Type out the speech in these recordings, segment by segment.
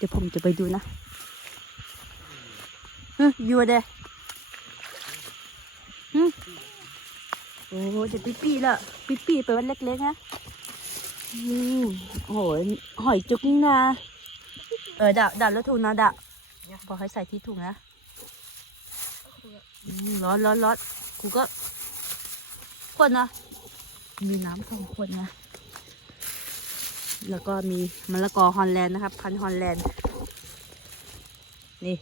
ดี๋ยวผมจะไปดูนะเฮ้ยอยู่เด้ฮึโอ้เดี๋ยวปิ๊ปีละปิ๊ปีไปวันเล็กๆนะอืมโอ้โหหอยจุกนี่นะเออดับดับแล้วถุงนะดับบอกให้ใส่ที่ถุงนะร้อนร้อนร้อนกูก็ขวดนะมีน้ำสองขวดนะ แล้วก็มีมะละกอฮอลแลนด์นะครับ พันธุ์ฮอลแลนด์ นี่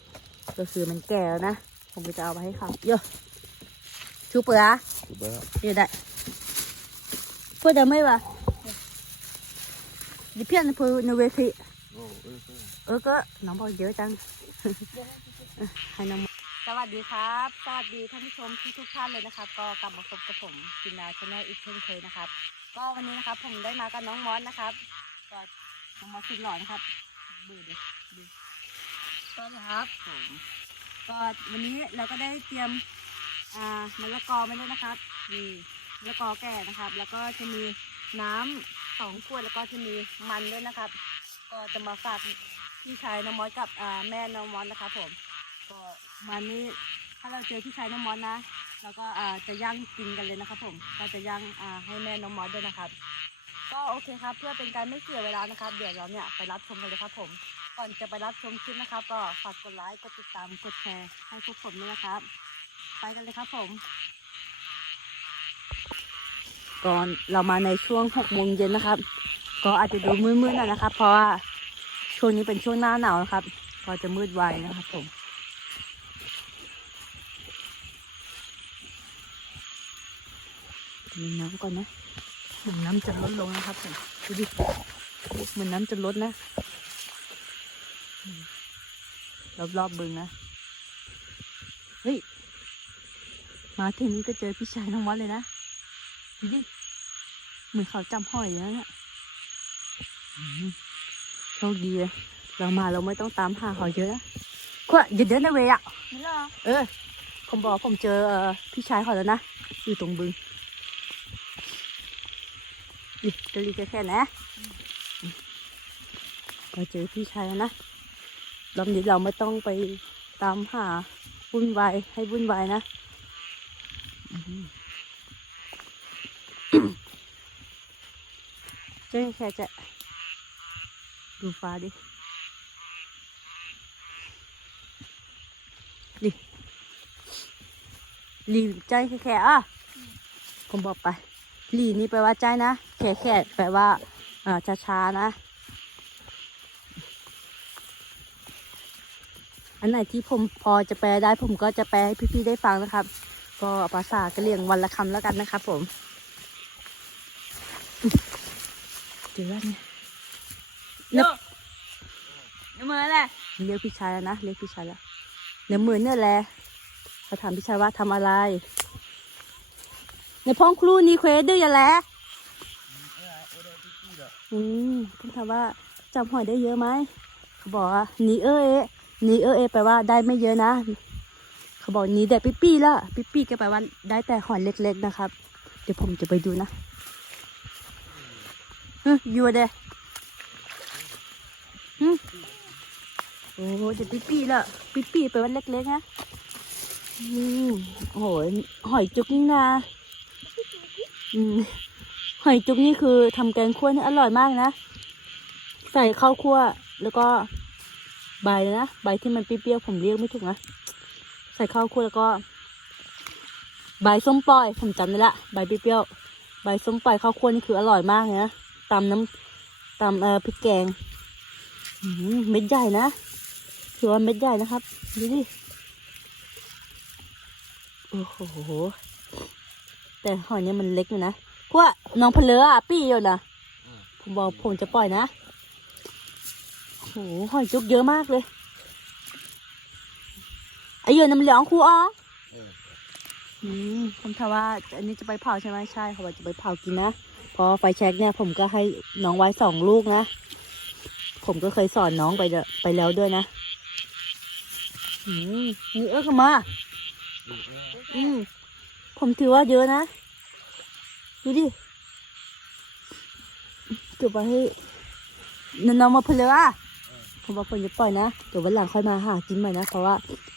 ก็คือมันแก่แล้วนะ ผมก็จะเอาไปให้เขาเยอะชูเปลือ Bữa เดี๋ยวได้พูดได้ไหมวะดิเพี้ยนพูดในเวที Ồ, ừ, ừ. เออก็น้องบอกเยอะจังให้น้องสวัสดีครับ สวัสดีท่านผู้ชมทุกทุกๆท่านเลยนะครับ ก็กลับมาพบกับผมจินดาชาแนลอีกเช่นเคยนะครับ ก็วันนี้นะครับผมได้มากับน้องมอสนะครับ ก็น้องมอสสุดหล่อนะครับดูดิดูก็นะครับผมก็วันนี้เราก็ได้เตรียมอ่ามะละกอมาด้วยนะครับนี่มะละกอแก่นะครับ แล้วก็จะมีน้ำสองขวดแล้วก็จะมีมันด้วยนะครับ ก็จะมาฝากพี่ชายน้องมอสกับอ่าแม่น้องมอสนะครับผมก็มันนี้ถ้าเราเจอพี่ชายน้องมอสนะเราก็อ่าจะย่างกินกันเลยนะครับผมก็จะย่างอ่าให้แม่น้องมอสด้วยนะครับ ก็โอเคครับ เพื่อเป็นการไม่เสียเวลานะครับ เดี๋ยวเราเนี่ยไปรับชมกันเลยครับผม ก่อนจะไปรับชมคลิปนะครับ ก็ฝากกดไลค์กดติดตามกดแชร์ให้พวกผมด้วยนะครับ ไปกันเลยครับผมก่อนเรามาในช่วงหกโมงเย็นนะครับ ก็อาจจะดูมืดๆหน่อยนะครับ เพราะว่าช่วงนี้เป็นช่วงหน้าหนาวนะครับ ก็จะมืดไวนะครับผมมีน้ำก่อนนะ มือนน้ำจะลดลงนะครับผมดูดิเหมือนน้ำจะลดนะอืมรอบๆบึงนะเฮ้ยมาถึงนี้ก็เจอพี่ชายน้องวัดเลยนะดูดิเหมือนเขาจำห้อยอยู่แล้วเนี่ยอืมโชคดีเลยเรามาเราไม่ต้องตามหาเขาเยอะนะขวดอย่าเดินในเวย์อะนี่เหรอเออ ผมบอกผมเจอเอ่อพี่ชายเขาแล้วนะ อยู่ตรงบึง นี่จะรีแค่นะก็เจอพี่ชายนะรอบนี้เราไม่ต้องไปตามหาวุ่นวายให้วุ่นวายนะเจ๊แค่จะดูฟ้าดิ ดิลีใจแค่ๆอะผมบอกไป ลีนี่แปลว่าใจนะแค่แค่แปลว่าอ่าช้าๆนะ อันไหนที่ผมพอจะแปลได้ผมก็จะแปลให้พี่ๆได้ฟังนะครับ ก็ภาษากะเหรี่ยงวันละคำแล้วกันนะครับผมเจอแล้วเนี่ยเยอะนี่มือแหละเรียกพี่ชายแล้วนะเรียกพี่ชายแล้วเดี๋ยวมือเนี่ยแหละเขาถามพี่ชายว่าทำอะไร ในพ้องครูนี่เควสด้วยอย่าแหละอืมผมถามว่าจำหอยได้เยอะไหมเขาบอกว่าหนีเออเอะหนีเออเอะแปลว่าได้ไม่เยอะนะ เขาบอกหนีแต่ปิ๊ปปี้ละปิ๊ปปี้ก็แปลว่าได้แต่หอยเล็ก ๆนะครับ เดี๋ยวผมจะไปดูนะเฮ้ยอยู่เด้ฮึโอ้เดี๋ยวปิ๊ปปี้ละปิ๊ปปี้ไปวันเล็กๆนะอืมโอ้โหหอยจุกนี่นะอืม หอยจุกนี่คือทำแกงคั่วนี่อร่อยมากนะ ใส่ข้าวคั่วแล้วก็ใบนะใบที่มันเปรี้ยวๆผมเรียกไม่ถูกนะใส่ข้าวคั่วแล้วก็ ใบส้มปล่อย ผมจำได้ละใบเปรี้ยวๆใบส้มปล่อยข้าวคั่วนี่คืออร่อยมากเลยนะตำน้ำตำเอ่อพริกแกงเม็ดใหญ่นะถือว่าเม็ดใหญ่นะครับดูดิโอ้โห แต่หอยเนี่ยมันเล็กอยู่นะพวกน้องเพลออะปี้อยู่นะผมบอกผมจะปล่อยนะโอ้โหหอยจุกเยอะมากเลยไอ้เหี้ยน้ำเหลืองครูอ๋อ Ừ. อืมผมถามว่า อันนี้จะไปเผาใช่ไหมใช่เขาบอกจะไปเผากินนะเพอไฟแช็กเนี่ย ผมก็ให้น้องไว้สองลูกนะผมก็เคยสอนน้องไปเดอะไปแล้วด้วยนะอืมนี่เออเข้ามา Ừ, ừ. อืม ผมถือว่าเยอะนะ ดูดิเก็บไว้ให้น้องมาเพลอะผมบอกผมจะปล่อยนะเดี๋ยววันหลังค่อยมาหากินใหม่นะ เพราะว่า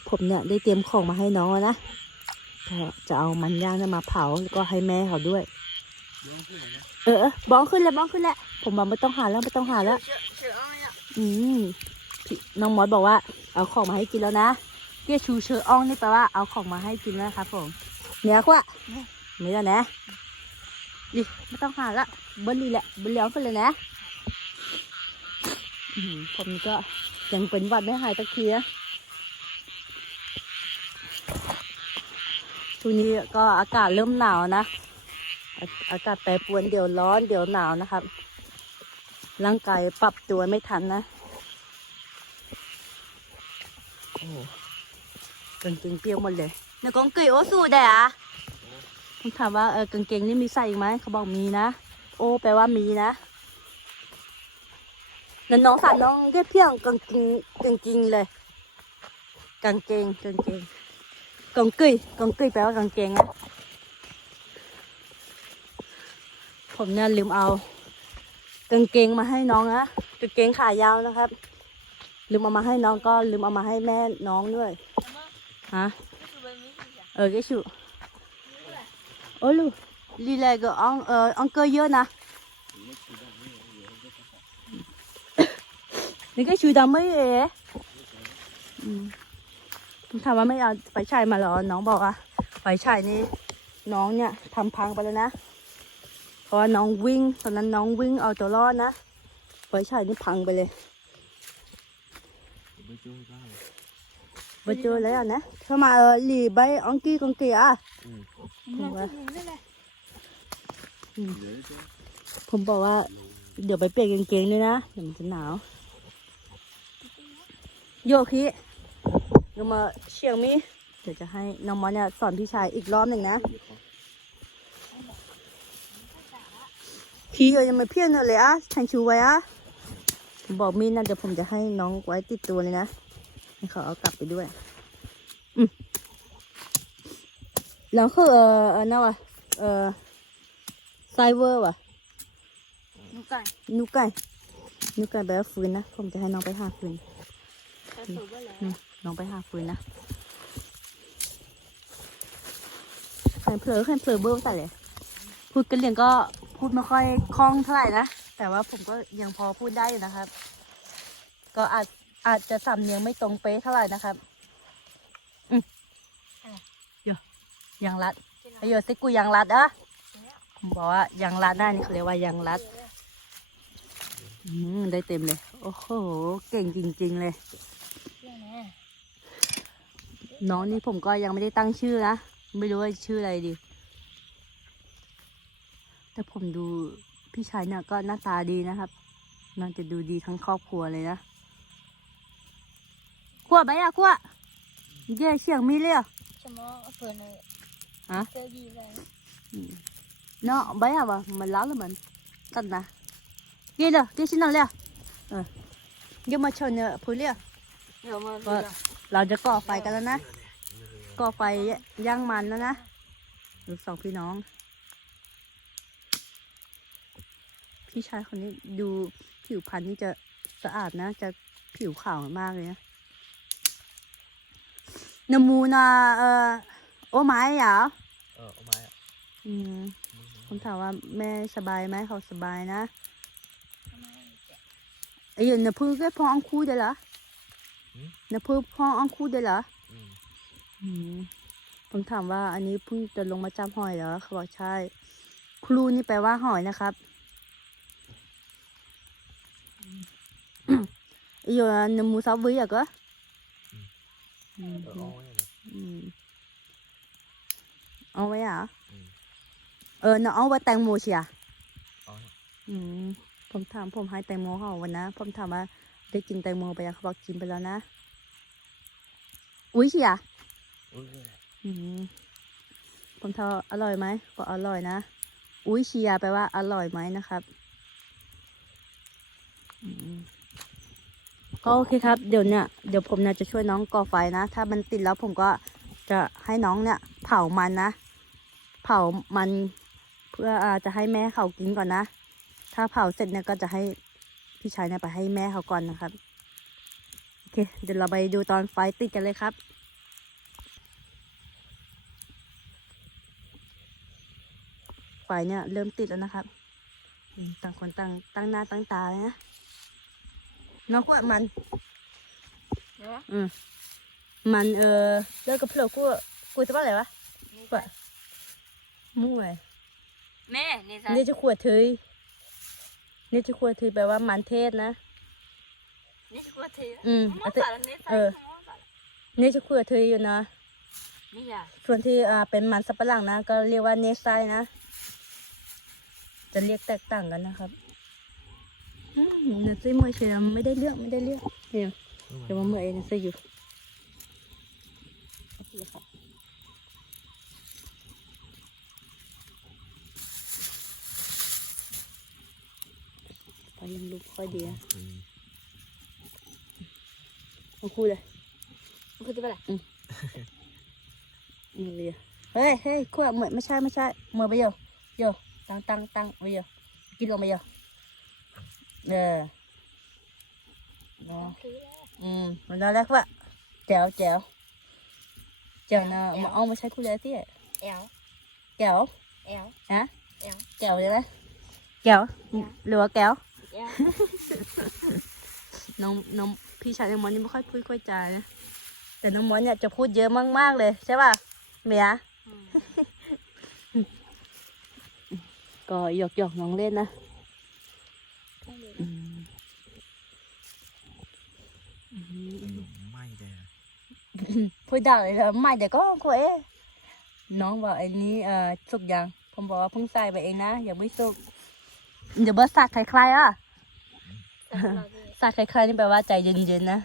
ผมเนี่ยได้เตรียมของมาให้น้องแล้วนะจะเอามันย่างเนี่ยมาเผาแล้วก็ให้แม่เขาด้วย เออ บ้องขึ้นแล้วบ้องขึ้นแล้ว ผมบอกไม่ต้องหาแล้วไม่ต้องหาแล้ว อืมน้องมอสบอกว่า เอาของมาให้กินแล้วนะเรียกชูเชออ่องนี่แปลว่าเอาของมาให้กินแล้วครับผม เหนียวกว่าไม่แล้วนะดิไม่ต้องหาละเบิ้ลลีแหละเบิ้ลเลี้ยงไปเลยนะอื้อหือผมนี่ก็ยังเป็นหวัดไม่หายตะเคียช่วงนี้ก็อากาศเริ่มหนาวนะอาอากาศแปรปรวนเดี๋ยวร้อนเดี๋ยวหนาวนะครับ ร่างกายปรับตัวไม่ทันนะโอ้กางเกงเปรี้ยวหมดเลย นกองเกยโอสูได้อะผมถามว่าเออกางเกงนี่มีใส่อีกไหมเขาบอกมีนะ โอแปลว่ามีนะแล้วน้องสาวน้องแค่เพียงกางเกงกางเกงเลย กางเกงกางเกงกางเกยกางเกยแปลว่ากางเกงนะผมเนี่ยลืมเอากางเกงมาให้น้องนะกางเกงขายาวนะครับ ลืมเอามาให้น้องก็ลืมเอามาให้แม่น้องด้วยฮะ เออ cái chịu ôi lu đi lại cái ông ờ ông cơ dơ nè นี่ก็ชูดำไม่เอ๋อืมผมถามว่าไม่เอาไฟฉายมาเหรอ น้องบอกว่าไฟฉายนี่น้องเนี่ยทำพังไปแล้วนะ เพราะว่าน้องวิ่ง ตอนนั้นน้องวิ่งเอาตัวรอดนะไฟฉายนี่พังไปเลยไปช่วยบ้าง Bây giờ lấy à nè Sao mà ờ, lì bay ông kia con kia à อืมผมว่าเดี๋ยวจะผมบอกว่า เดี๋ยวไปเปลี่ยนกางเกงด้วยนะเดี๋ยวมันจะหนาว โยคีลงมาเชียงมีเดี๋ยวจะให้น้องมอสเนี่ยสอนพี่ชายอีกรอบหนึ่งนะพี่ยังไม่เพี้ยนเลยอะแทงชูไว้อะผมบอกมีดนะเดี๋ยวผมจะให้น้องไว้ติดตัวเลยนะให้เขาเอากลับไปด้วย อืมแล้วคือเออเออนั่นวะเออไซเวอร์วะนุกไก่นุกไก่นุกไก่แปลว่าฟืนนะผมจะให้น้องไปหาฟืนใช้ถูกไปแล้วอืมน้องไปหาฟืนนะใครเผลอใครเผลอเบิ้ลใส่เลย พูดกันเรียงก็พูดไม่ค่อยคล่องเท่าไหร่นะแต่ว่าผมก็ยังพอพูดได้อยู่นะครับ ก็อาจอาจจะสำเนียงไม่ตรงเป๊ะเท่าไหร่นะครับ อืมเดี๋ยว ยางรัดประโยชน์ซิกูยางรัดอะผมบอกว่ายางรัดหน้านี่เขาเรียกว่ายางรัดอืมได้เต็มเลย โอ้โห เก่งจริง ๆ เลย น้องนี่ผมก็ยังไม่ได้ตั้งชื่อนะ ไม่รู้ว่าชื่ออะไรดี แต่ผมดูพี่ชายเนี่ยก็หน้าตาดีนะครับน่าจะดูดีทั้งครอบครัวเลยนะขั้วไปอะขั้วเย่เชียงมีเลี้ยชมอเพื่นเลย เย่ชินนั่นเลยอะเออเย่มาชนเนี่ยพูดเลยอะ有吗ก็เราจะก่อไฟกันแล้วนะ ก่อไฟย่างมันแล้วนะดูสองพี่น้อง พี่ชายคนนี้ดูผิวพรรณนี่จะสะอาดนะ จะผิวขาวมากเลยนะ นมูนาเออ โอ้ไม้เหรอเออเอาไม้อะอืมผมถามว่าแม่สบายไหมเขาสบายนะไอ้ยันนพื้นก็พออังคูได้เหรอนพื้นพออังคูได้เหรออืมอืมผมถามว่าอันนี้เพิ่งจะลงมาจับหอยเหรอเขาบอกใช่ ครูนี่แปลว่าหอยนะครับอีโยนมูซาวิอะก็อืมเออเอาไว้เลยอืม เอาไว้เหรอะอืมเออเนาะเอาไว้แตงโมเชียเอาเนี่ยอืมผมถามผมให้แตงโมเขาวันนะผมถามว่าได้กินแตงโมไปยังเขาบอกกินไปแล้วนะ อุ้ยเชียอุ้ยอืมผมถามว่าอร่อยไหมบอกอร่อยนะ อุ้ยเชียแปลว่าอร่อยไหมนะครับอืมก็โอเคครับ เดี๋ยวเนี่ย เดี๋ยวผมเนี่ยจะช่วยน้องก่อไฟนะ ถ้ามันติดแล้วผมก็ จะให้น้องเนี่ย เผามันนะ เผามันเพื่ออาจะให้แม่เขากินก่อนนะ ถ้าเผาเสร็จเนี่ยก็จะให้พี่ชายเนี่ยไปให้แม่เขาก่อนนะครับเค เดี๋ยวเราไปดูตอนไฟติดกันเลยครับไฟเนี่ยเริ่มติดแล้วนะครับอืมต่างคนต่างตั้งหน้าตั้งตาเลยนะน้องขวดมัน อืม มันเออเลิกกับเพื่อนกูกูจะว่าอะไรวะขวดมั่วแม่นี่ซะนี่จะขวดเทยนี่จะขวดเทยแปลว่ามันเทศนะนี่คือว่าเธออืมมอแต่สารนี่ซะเออนี่จะขวดเทยอยู่นะนี่จ้ะส่วนที่อ่าเป็นมันสับปะหลังนะ ก็เรียกว่าเนสไซนะ จะเรียกแตกต่างกันนะครับอืมเนื้อซีมวยเชียไม่ได้เลือกไม่ได้เลือกเนี่ยเดี๋ยวมาเมื่อยเนื้อซีอยู่โอเคค่ะไฟยังลุกค่อยดีนะอืมเอาคู่เลยมันคือจะไปไหนมือเลยเฮ้ยเฮ้ยขวดเหมือนไม่ใช่ไม่ใช่มือไปโยโยตั้งตั้งตั้งไปโยกินลงไปโยเออเนาะอืมมันน่ารักว่ะแจ๋วแจ๋วแจ๋วนะมาเอามาใช้คู่เลยที่เอลแก้วเอลฮะเอลแก้ว ใช่ไหมแก้วหรือว่าแก้วเอลน้องน้องพี่ชายน้องมอนนี่ไม่ค่อยพูดค่อยจานะแต่น้องมอนเนี่ยจะพูดเยอะมากๆเลยใช่ป่ะเมียก็หยอกหยอกๆน้องเล่นนะอืมอืม ไม่ได้นะ พูดด่าเลยไม่เดี๋ยวก็คุยน้องบอกไอ้นี้เอ่อสุกยังผมบอกว่าเพิ่งใส่ไปเองนะอย่าไม่สุกเดี๋ยวเบอร์สักคล้ายๆอะสักคล้ายๆนี่แปลว่าใจเย็นๆนะ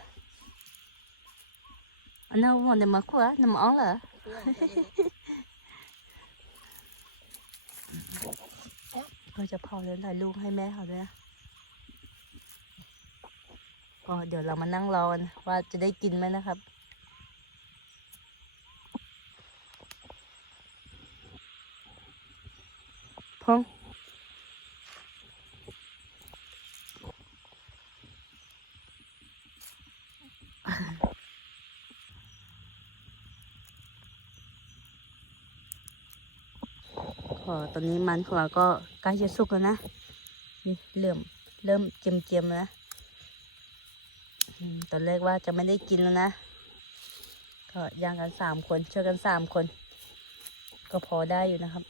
อันนั้นวันเดี๋ยวมาคุยน้ำมันอ๋อเหรอก็จะพอเลี้ยงถ่ายรูปให้แม่เขาด้วยก็เดี๋ยวเรามานั่งรอกันว่าจะได้กินไหมนะครับ พงก็ตอนนี้มันของเราก็ใกล้จะสุกแล้วนะ นี่เริ่มเริ่มเจียมๆแล้วตอนแรกว่าจะไม่ได้กินแล้วนะ ก็ย่างกันสามคนช่วยกันสามคน ก็พอได้อยู่นะครับ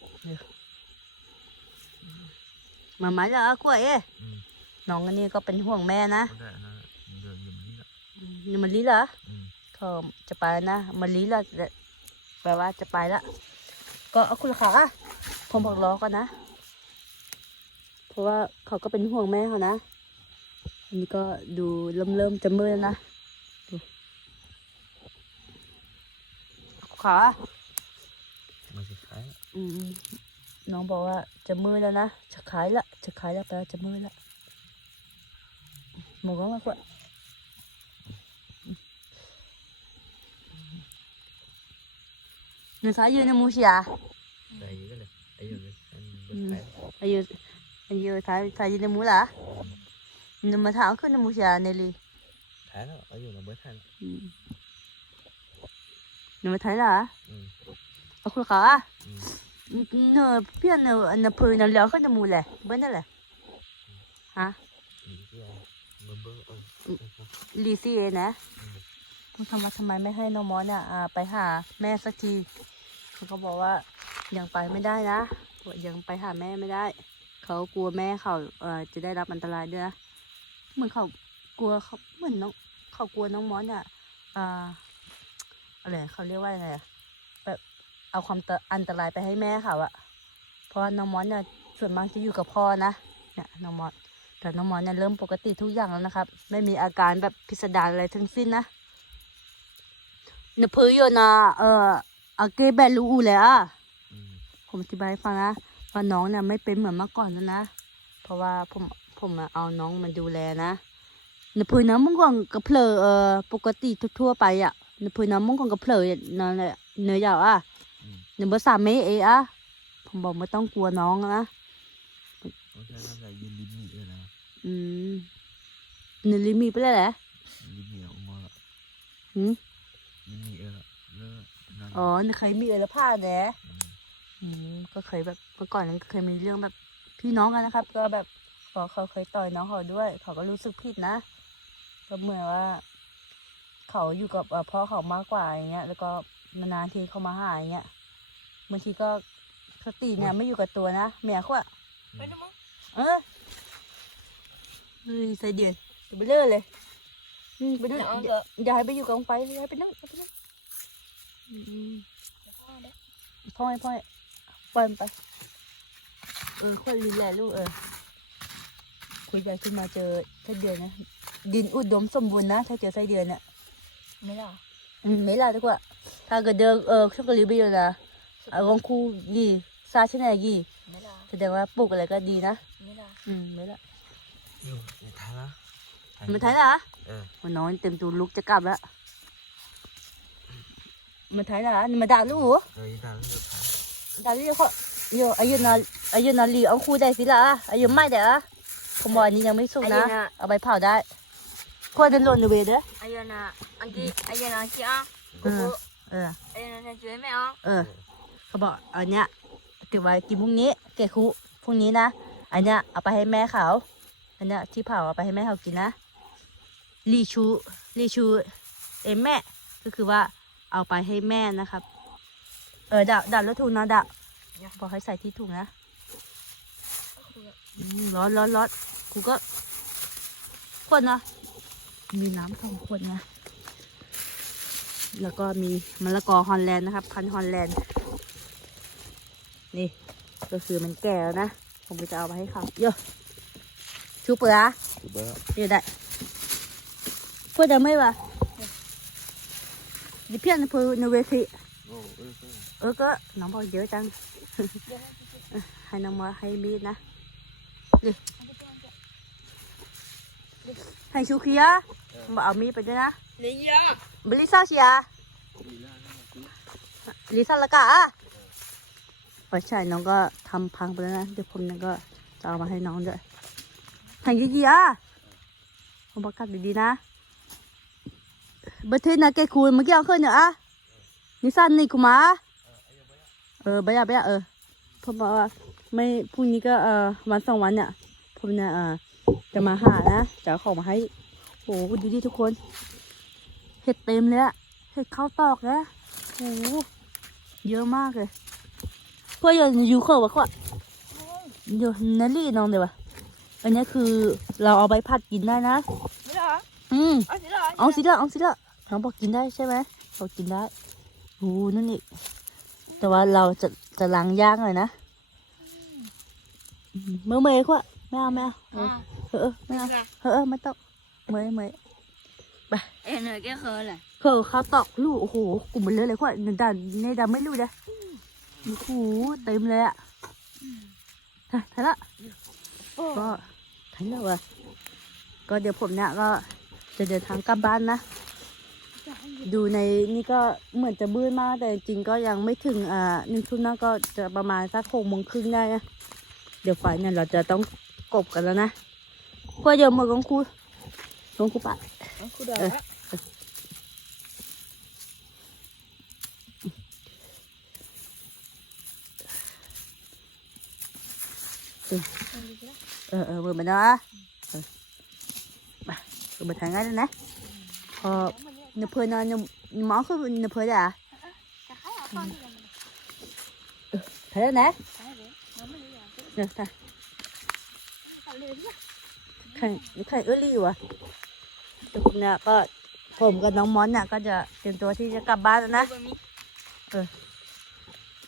มาไหมล่ะกล้วยเอ้ยอืมน้องอันนี้ก็เป็นห่วงแม่นะก็ได้นะเดินอยู่นี่แหละอืมนี่มันลีเหรออืมก็จะไปแล้วนะมันลีละแปลว่าจะไปละก็เอาคุณขาผมบอกล้อก่อนนะ เพราะว่าเขาก็เป็นห่วงแม่เขานะอันนี้ก็ดูเริ่มเริ่มจะมืดแล้วนะดูขามันจะคล้ายอืม น้องบอกว่าจะมืดแล้วนะ จะขายละ จะขายแล้วแปลว่าจะมืดละหมูก็มาขวดหนูสายยืนในมูเชียได้เยอะเลยไอ้อยู่เลยอันนี้อืมเบิดอายุอายุสายสายยืนในมูล่ะหนูมาถามขึ้นในมูเชียเนลีท้ายแล้วไอ้อยู่เราเบิดท้ายแล้วอืมหนูมาถ่ายล่ะอืมเอาคุณขาอืมเนอเพี่อนเนออันนั้นพูนนั่นแล้วขึ้นในมูเลยเบิ้ลนั่นแหละ ฮะอีกที่เอาเบิดเบิดเออเออเออลีซีเอนะอืมทำไมทำไมไม่ให้น้องมอสเนี่ยอ่าไปหาแม่สักทีเขาก็บอกว่ายังไปไม่ได้นะยังไปหาแม่ไม่ได้ เขากลัวแม่เขาเอ่อจะได้รับอันตรายด้วยนะเหมือนเขากลัวเขาเหมือนน้องเขากลัวน้องมอสเนี่ยอ่าอะไรเขาเรียกว่ายังไงอะ เอาความตะอันตรายไปให้แม่เขาอะเพราะว่าน้องมอสเนี่ยส่วนมากจะอยู่กับพ่อนะเนี่ยน้องมอสแต่น้องมอสเนี่ยเริ่มปกติทุกอย่างแล้วนะครับ ไม่มีอาการแบบพิสดารอะไรทั้งสิ้นนะเนยพื้นอยู่นะเอออาเกแบลูอูเลยอะอืมผมอธิบายให้ฟังนะว่าน้องเนี่ยไม่เป็นเหมือนเมื่อก่อนแล้วนะเพราะว่าผมผมอะเอาน้องมาดูแลนะเนยพื้นน้ำมึงก่อนกระเพลอเออปกติทั่วๆไปอะเนยพื้นน้ำมึงก่อนกระเพลอนั่นแหละเนื้อยาวอะ อืมเนยภาษาเมเอะอะผมบอกไม่ต้องกลัวน้องนะเขาใช้ทำอะไรยืนลิ้นหนีเลยนะอืมเนยลิมีไปเลยแหละลิ้นเหนียวออกมาละหืมมีเออเลิกนั่นอ๋อเคยมีเออแล้วผ้าแหละมอืมก็เคยแบบเมื่อก่อนนั้นก็เคยมีเรื่องแบบพี่น้องกันนะครับ ก็แบบพอเขาเคยต่อยน้องเขาด้วย เขาก็รู้สึกผิดนะก็เหมือนว่า เขาอยู่กับเอ่อพ่อเขามากกว่าอย่างเงี้ย แล้วก็นานๆทีเขามาหาอย่างเงี้ย บางทีก็สติเนี่ยไม่อยู่กับตัวนะเมียเขาอะไปนะมึงเออเฮ้ยใส่เดือนจะไปเลื่อเลยอืมไปนั่งเอาอเถย่าอะอย่าให้ไปอยู่กับองไปอย่าให้ไปนั่งอย่าไปนั่งอืมพ่อให้พ่อให้ปล่อยมันไปเออคนรีแลลูกเออคุยไปขึ้นมาเจอไส้เดือนนะดินอุดมสมบูรณ์นะถ้าเจอไส้เดือนเนี่ยไม่ล่ะอืมไม่ล่ะดีกว่าถ้าเกิดเดินเออช่วงกะลีไปอยู่นะ เอาของครูยี่ซาชแนยี่ไม่ล่ะแสดงว่าปลูกอะไรก็ดีนะ ไม่ล่ะอืมไม่ละอยู่ในไทยนะมันไทยนะเออมันนอนเต็มตัวลุกจะกลับแล้วมันไทยนะนี่มาด่าลูกเหรอเออดังอยู่ไทยด่าลูกเขาโยอายุนาอายุนาลีเอาครูได้สิละอายุไม่เด้อผมบอกอันนี้ยังไม่สุกนะ เอาไปเผาได้ควรจะหล่นอยู่เวเด้อไอ้ยันน่ะอันที่ไอ้ยันน่ะที่อะเออเออไอ้ยันน่ะช่วยไหมอะเออ เขาบอกอันเนี้ยเก็บไว้กินพรุ่งนี้ เก็บคุพรุ่งนี้นะอันเนี้ยเอาไปให้แม่เขาอันเนี้ยที่เผาเอาไปให้แม่เขากินนะลีชูลีชูเอ็มแม่ก็คือว่าเอาไปให้แม่นะครับ เออดับดับแล้วถุงนะดับบอกให้ใส่ที่ถุงนะร้อนร้อนร้อนกูก็ขวดนะมีน้ำสองขวดนะแล้วก็มีมะละกอฮอลแลนด์นะครับ พันฮอลแลนด์ นี่ก็คือมันแก่แล้วนะ ผมก็จะเอาไปให้เขาเยอะชูเปลือถูกปะเดี๋ยวได้เพื่อจะไม่ว่าดิเพียนเพื่อในเวทีโอ้เออเออเออก็น้องบอกเยอะจังเออให้น้องมาให้มีดนะดิให้ชูเคียมาเอามีดไปด้วยนะเลยอะบลิซ่าเชียดีแล้วนะลิซ่าละกะ อะโอ้ใช่น้องก็ทำพังไปแล้วนะ เดี๋ยวผมเนี่ยก็จะเอามาให้น้องด้วยให้ยี่ๆอะผมประกาศดีๆนะเบอร์เทนนะแกคูณเมื่อกี้เอาขึ้นเนอะอะนิสันนี่กูมาเออบายาบายาเออผมบอกว่าไม่พรุ่งนี้ก็เออวันสองวันเนี่ยผมเนี่ยเออจะมาหานะจะเอาของมาให้ โอ้โหดูดิทุกคน เห็ดเต็มเลยอะเห็ดข้าวตอกนะโอ้โหเยอะมากเลย พื่อจะอยู่เข้าวะเขาอะอยู่นั่นลี่น้องเดี๋ยววะอันนี้คือเราเอาไปผัดกินได้นะไม่ล่ะอืมเอาสิล่ะเอาสิละเอาสิละน้องบอกกินได้ใช่ไหมบอกกินได้โอ้นั่นนี่แต่ว่าเราจะจะล้างย่างเลยนะอืมเมื่อเมย์ก็ไม่เอาไม่เอาเออเออเออไม่เอาเออเออไม่ต้องเมย์เมย์ไอ้ยันน่ะแกเคยแหละเคือข้าวตอกลูกโอ้โหกลุ่มมันเลยเลยกว่าในด่านในด่านไม่รู้นะ โอ้โหเต็มเลยอะถ่ายถ่ายละก็ถ่ายแล้วอะก็เดี๋ยวผมเนี่ยก็จะเดินทางกลับบ้านนะ ดูในนี่ก็เหมือนจะมืดมากแต่จริงๆก็ยังไม่ถึงอ่าหนึ่งทุ่มนะก็จะประมาณสักหกโมงครึ่งได้นะเดี๋ยวไฟเนี่ยเราจะต้องกบกันแล้วนะเพื่อเดี๋ยวหมดของครูของครูปะกูเด้อ เออเออเบอร์มันนะเออมาเบอร์ทางง่ายเลยนะพอเนื้อเพลินเนื้อหมอคือเนื้อเพลินอะถ่ายแล้วนะเนี่ยถ่ายใครใครเออรี่วะเดี๋ยวผมเนี่ยก็ผมกับน้องมอนเนี่ยก็จะเตรียมตัวที่จะกลับบ้านแล้วนะ เออ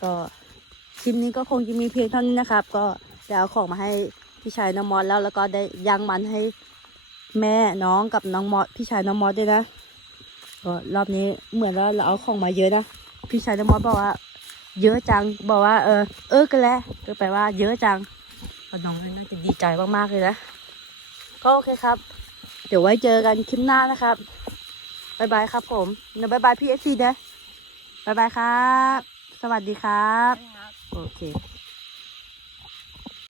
ก็คลิปนี้ก็คงจะมีเพียงเท่านี้นะครับ ก็ จะเอาของมาให้พี่ชายน้องมอสแล้วแล้วก็ได้ย่างมันให้แม่น้องกับน้องมอสพี่ชายน้องมอสด้วยนะก็รอบนี้เหมือนว่าเราเอาของมาเยอะนะพี่ชายน้องมอสบอกว่า เยอะจังบอกว่า เออ เออกันแล้วก็แปลว่า เยอะจังน้องน่าจะดีใจมากๆเลยนะก็โอเคครับ เดี๋ยวไว้เจอกันคลิปหน้านะครับบายบายครับผมนะบายบายพี่เอฟซีนะบายบายครับ สวัสดีครับ โอเค